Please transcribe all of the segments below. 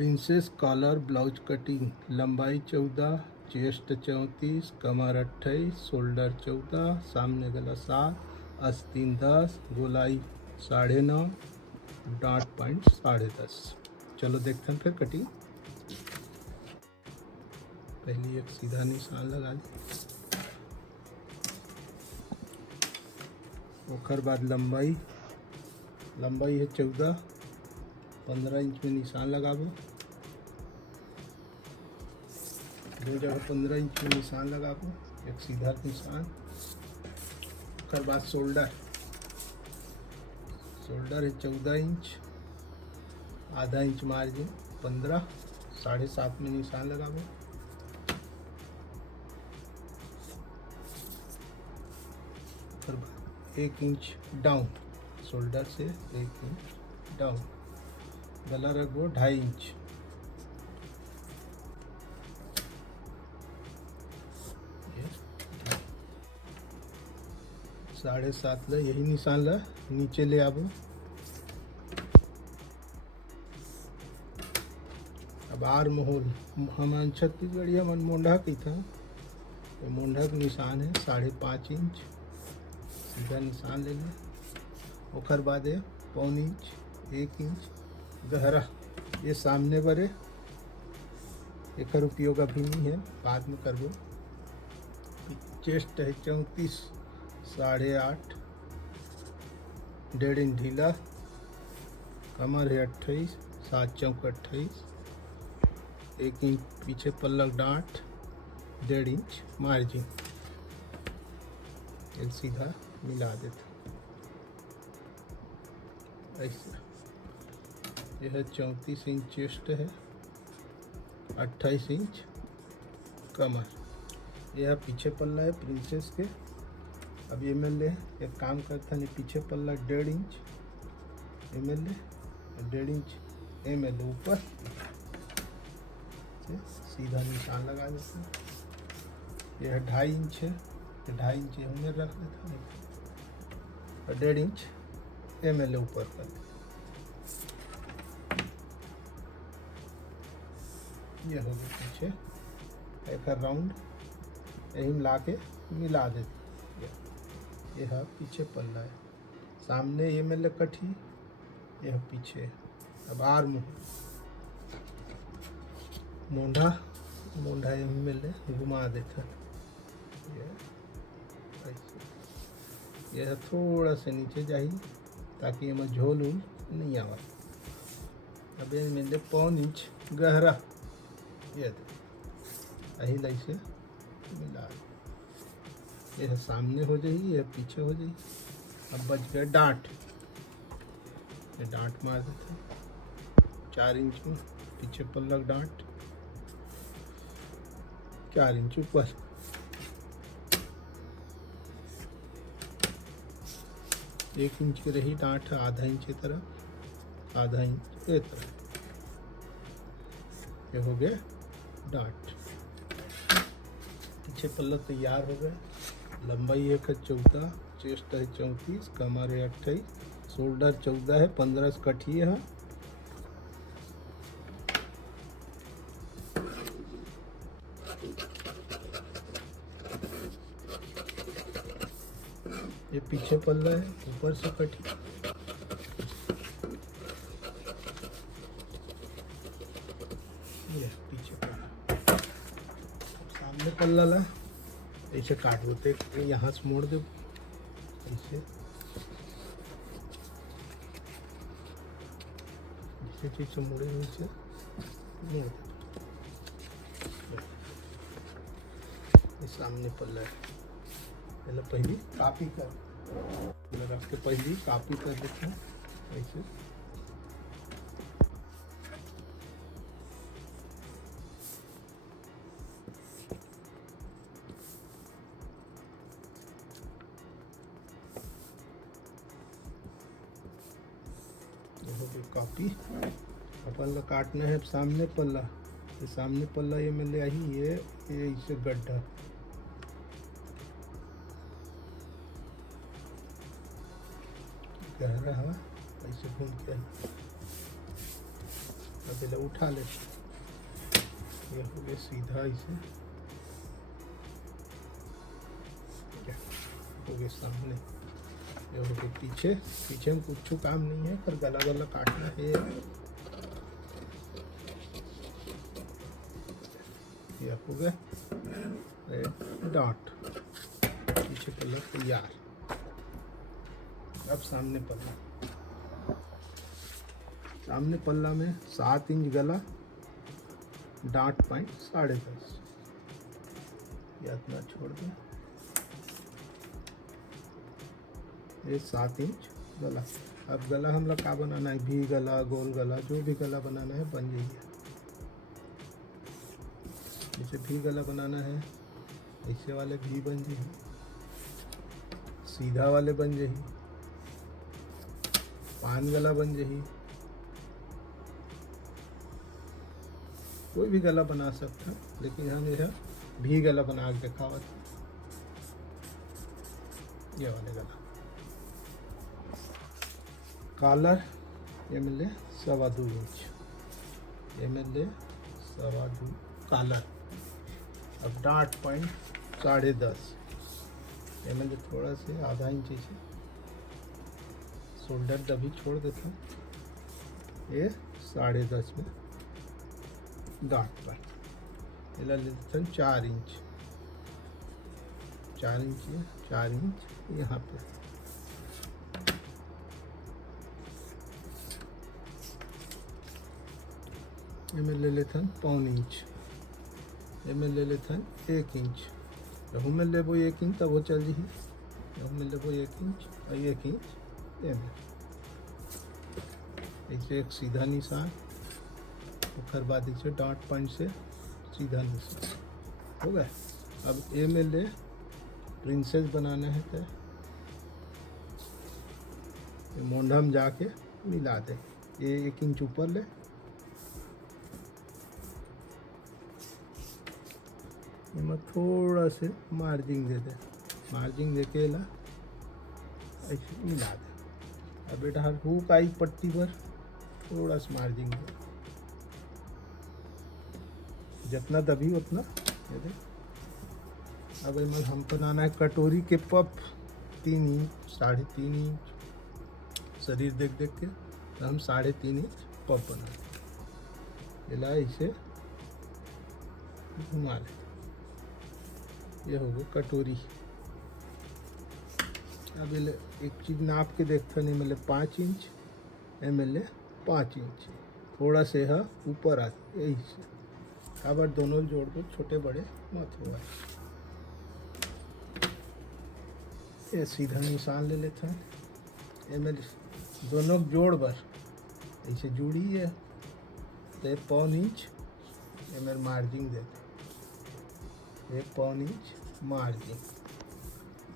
Princess collar blouse cutting, लंबाई 14, chest 34, कमर 28, shoulder 14, सामने गला 7, आस्तीन 10, गोलाई 9.5, डांट पॉइंट 10.5। चलो देखते हैं फिर कटिंग। पहली एक सीधा निशान लगा दी, ओकर बाद लंबाई है 14, 15 इंच में निशान लगाबो। दो जगह 15 इंच में निशान लगाबो, एक सीधा निशान। ओकर बाद शोल्डर है 14 इंच, आधा इंच मार्जिन 15, 7.5 में निशान लगाबो। ओकर बाद 1 इंच डाउन, शोल्डर से 1 इंच डाउन। गला रखबो 2.5 इंच। ये 7.5 ला यही निशान ला नीचे ले आबो। अब आर्म होल हमारे छत्तीसगढ़िया मन मोंढा की था, तो मोंढा का निशान है 5.5 इंच, सीधा निशान ले लें। ओकर बाद है 1.25 इंच, 1 इंच गहरा, ये सामने बरे एक उपयोग अभी नहीं है, बाद में करबो। चेस्ट है 34, 8.5, 1.5 इंच ढीला। कमर है 28, 7 चौक 28, 1 इंच पीछे पल्लक डांट, 1.5 इंच मार्जिन। एक सीधा मिला देते ऐसे। यह 34 इंच चेस्ट है, 28 इंच कमर। यह पीछे पल्ला है प्रिंसेस के। अब ये मिल ले एक काम करता नहीं, पीछे पल्ला 1.5 इंच ML, 1.5 इंच ML ऊपर सीधा निशान लगा देते हैं। यह 2.5 इंच है, 2.5 इंच हमने रख देता है, 1.5 इंच ML ऊपर कर देते। ये हो गया पीछे एक राउंड, यही ला के मिला देते। ये है पीछे पल्ला है, सामने ये मिल कठी, यह पीछे। अब आर्म मोंढा यही मिल घुमा देता। यह थोड़ा सा नीचे जाइए ताकि ये झोल उल नहीं आवा। अब ये मिल 1.25 इंच गहरा, ये यही लाई से मिला। यह सामने हो जाइए, यह पीछे हो जाइए। अब बच गया डांट, ये डांट मार देते 4 इंच में, पीछे पल्लक डांट 4 इंच ऊपर। एक इंच की रही डांट, आधा इंच की तरफ, आधा इंच ये तरफ। ये हो गया डांट। पीछे पल्ला तैयार हो गया। लंबाई है 14, चेस्ट है 34, कमर है 28, शोल्डर 14 है, 15 से कटी है। ये पीछे पल्ला है, ऊपर से कटी। ये पीछे पल्ला, सामने पल्ला ला ऐसे काट देते, यहाँ से मोड़ दो ऐसे, जिसे चीज से मोड़े नीचे मोड़ दो। ये सामने पल्ला है। पहली कॉपी कर रख के पहली कॉपी कर देते हैं ऐसे। कॉपी अपन का काटना है सामने पल्ला, ये सामने पल्ला ये मिल आई, ये इसे गड्ढा गहरा है, ऐसे घूम के पहले उठा ले, ये हो गया सीधा इसे, क्या हो गया सामने, ये हो गया पीछे। पीछे में कुछ काम नहीं है, पर गला गला काटना है। ये हो गया डॉट, पीछे पल्ला तैयार। अब सामने पल्ला, सामने पल्ला में 7 इंच गला, डांट पॉइंट 10.5, ये इतना छोड़ दें। ये 7 इंच गला। अब गला हम लोग का बनाना है, भी गला, गोल गला, जो भी गला बनाना है बन जाइए। जैसे भी गला बनाना है, ऐसे वाले भी बन जाइए, सीधा वाले बन जाइए, पान गला बन जाइए, कोई भी गला बना सकता है, लेकिन हम यह भी गला बना के दिखावत। ये वाले गला कॉलर ये मिले 2.25 इंच, ये मिले 2.25 कॉलर। अब डांट पॉइंट 10.5, ये मिले थोड़ा से आधा इंच से शोल्डर दबी छोड़ देता हूँ। ये 10.5 में डांट पॉइंट ले लेते हैं 4 इंच, 4 इंच, 4 इंच यहाँ पे। ये में ले लेते हैं 1.25 इंच, ये में ले लेते हैं 1 इंच। रहू में ले वो 1 इंच, तब वो चल जी। रहू में ले वो 1 इंच और 1 इंच ये में। ऐसे एक सीधा निशान, फिर बाद इसे डांट पॉइंट से सीधा निशान हो गया। अब ए में ले प्रिंसेस बनाना है, तो मोंढा में जाके मिला दे। ये 1 इंच ऊपर ले, इसमें थोड़ा से margin they they, margin they के ला ऐसे मिला दे। अब बेटा हर हुक आई पट्टी पर थोड़ा सा मार्जिन दे, जितना दबी उतना दे दे। अब इसमें हम बनाना है कटोरी के पप 3 इंच, 3.5 इंच शरीर देख देख के, तो हम 3.5 इंच पप बनाए। इला इसे घुमा ले, ये हो गया कटोरी। अब एक चीज़ नाप के देखते नहीं, मतलब 5 इंच, ML 5 इंच, थोड़ा से है ऊपर आ यही से। अब दोनों जोड़ दो, छोटे बड़े मत हुआ। ये सीधा निशान ले लेते हैं, ML दोनों जोड़ बर ऐसे जुड़ी है, तो 1.25 इंच ML मार्जिन देते, 1.25 इंच मार्जिन।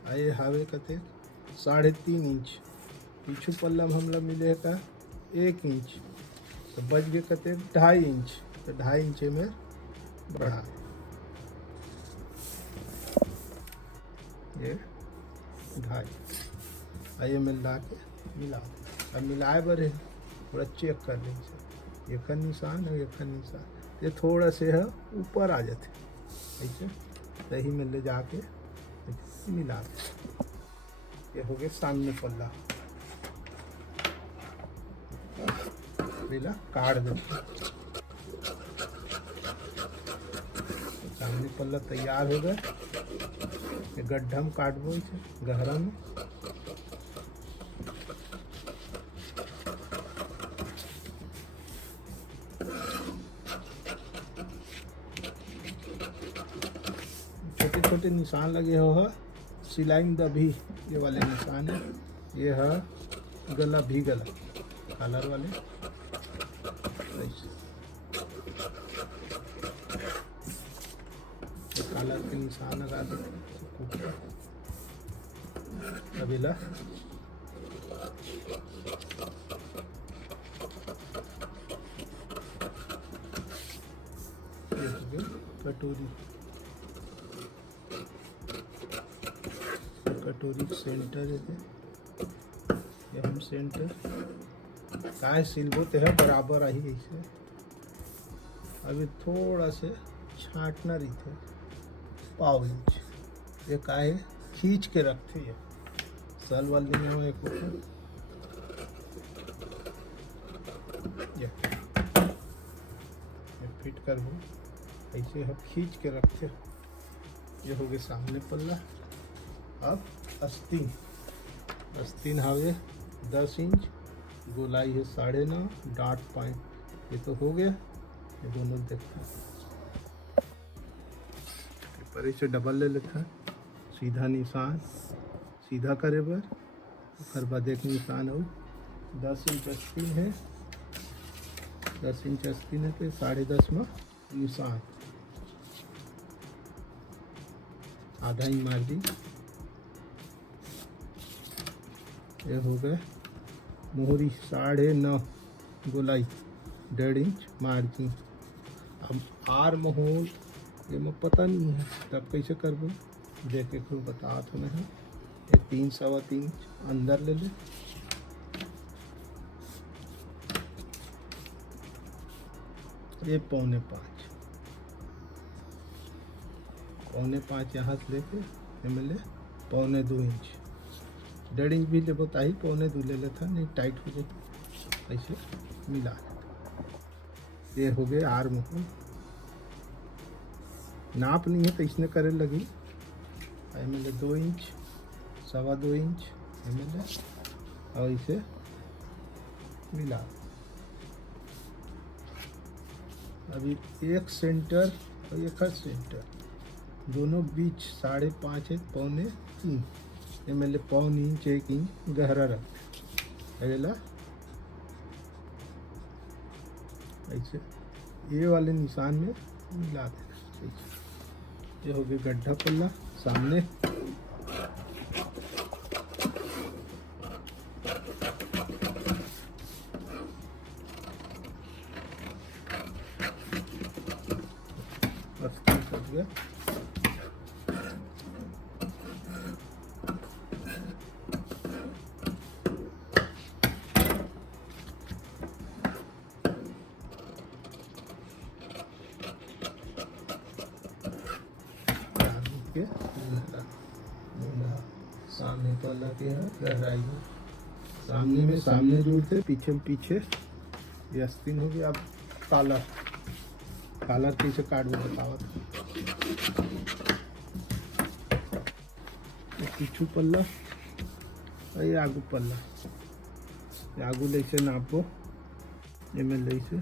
आए हवे कते 3.5 इंच, पीछू पल्ला में हम लोग मिले का 1 इंच, तो बच गए कते 2.5 इंच, तो 2.5 इंच में बढ़ा। ये 2.5 आइए मिला के मिला। अब मिलाए बरे थोड़ा चेक कर लीजिए, एक निशान है, एक निशान, ये थोड़ा से है ऊपर आ जाते ऐसे, दही में ले जाके मिला दे। ये हो गया सामने पल्ला, काट दो। सामने पल्ला तैयार हो गया। ये गड्ढा में काटबो इसे गहरा में, छोटे छोटे निशान लगे हो, सिलाई में दबी ये वाले निशान है। ये है गला, भी गला कलर वाले कलर के निशान लगा दे। अबीला कटोरी, कटोरी सेंटर है, ये हम सेंटर काय सिलबो ते है बराबर आई ऐसे अभी थोड़ा से छाटना रही थे पाव इंच ये काहे खींच के रखते है सल वाल नहीं हो एक ऊपर ये फिट कर हो ऐसे हम खींच के रखते ये हो गए सामने पल्ला। अब अस्तीन हावे 10 इंच गोलाई है 9.5 डाट पॉइंट ये तो हो गया ये दोनों देखते हैं पर इसे डबल ले लेता है सीधा निशान सीधा करे बर फिर बाद एक निशान हो 10 इंच अस्तीन है 10 इंच अस्तीन है तो 10.5 में निशान आधा ही मार दी ये हो गए मोहरी 9.5 गोलाई 1.5 इंच मार्जिन। अब आर मोहर ये मैं पता नहीं है तब कैसे करबो देख के फिर बता तो नहीं ये 3 सवा 3 इंच अंदर ले ले ये 4.5 यहाँ से लेके ले 2.25 इंच 1.5 इंच भी ले बताई 2.25 ले लेता नहीं टाइट हो जाए ऐसे मिला ये हो गए आर मोहर नाप नहीं है तो इसने करे लगी एम 2 इंच सवा 2 इंच एम और इसे मिला अभी एक सेंटर और एक सेंटर दोनों बीच 5.5 है 2.25 एम 1.25 इंच 1 इंच गहरा रख अगला ऐसे ये वाले निशान में मिला देना ये हो गया गड्ढा पल्ला सामने सब गया सामने पल्ला के है गहराई है सामने में सामने जोड़ते पीछे में पीछे ये अस्तीन हो गया। अब कालर कैसे काट वो बतावा पीछू पल्ला ये आगू पल्ला आगू लैसे नापो ये में लैसे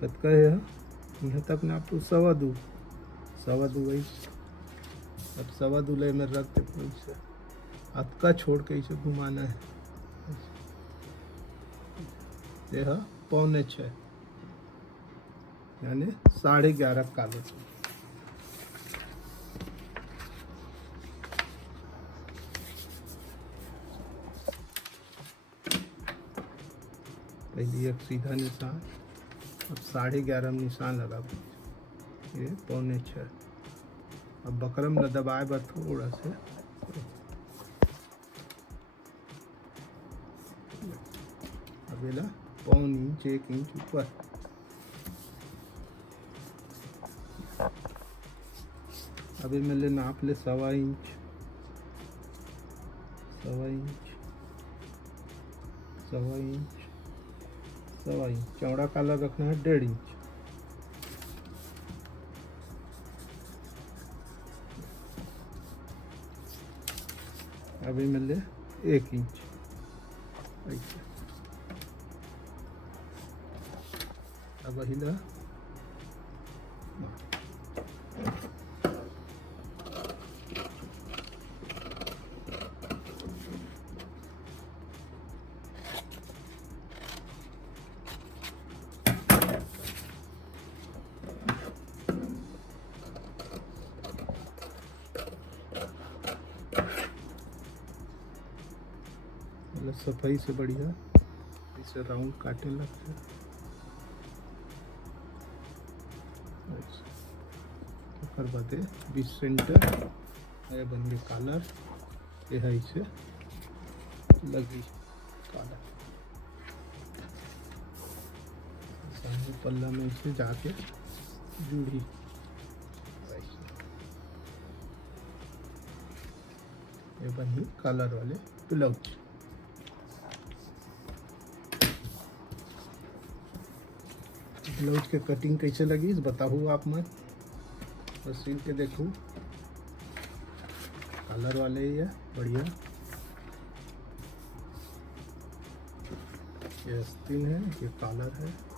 कतका है यहाँ तक नापो 2.25 वही अब 2.25 में रख के पैसे अतका छोड़ के इसे घुमाना है यह 5.25 यानी 11.5 काले पहले एक सीधा निशान अब 11.5 में निशान लगा ये 5.25 अब बकरम न दबाए बर थोड़ा से अबेला 1.25 इंच 1 इंच ऊपर अभी मैं नाप ले 1.25 इंच 1.25 इंच चौड़ा काला रखना है 1.5 इंच अभी मिल 1 इंच ऐसे अब हिला सफाई से बढ़िया इसे राउंड काटने लगते हैं कर बाते 20 सेंटर ये बन गए कलर ये है इसे लगी कलर सामने पल्ला में से जाके जुड़ी। ये बनी कलर वाले ब्लाउज। ब्लाउज के कटिंग कैसे लगी बताऊँ आप मैं और सिल के देखूँ। कलर वाले ही है बढ़िया। ये आस्तीन है, ये कॉलर है।